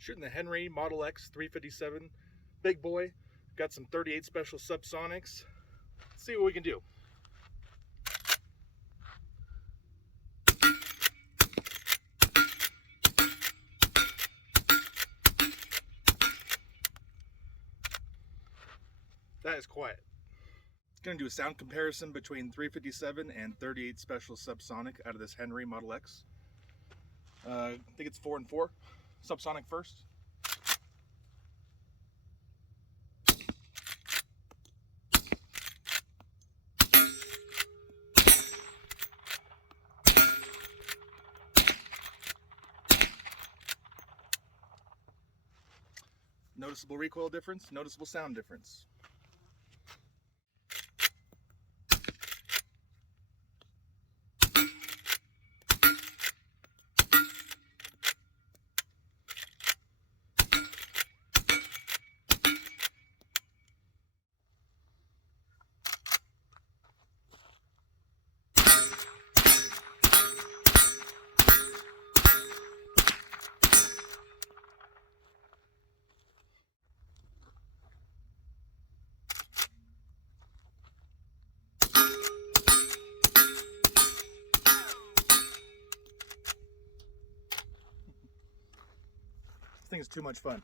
Shooting the Henry Model X 357 big boy. Got some 38 special subsonics. Let's see what we can do. That is quiet. Going to do a sound comparison between 357 and 38 special subsonic out of this Henry Model X. I think it's 4 and 4. Subsonic first. Noticeable recoil difference, noticeable sound difference. This thing is too much fun.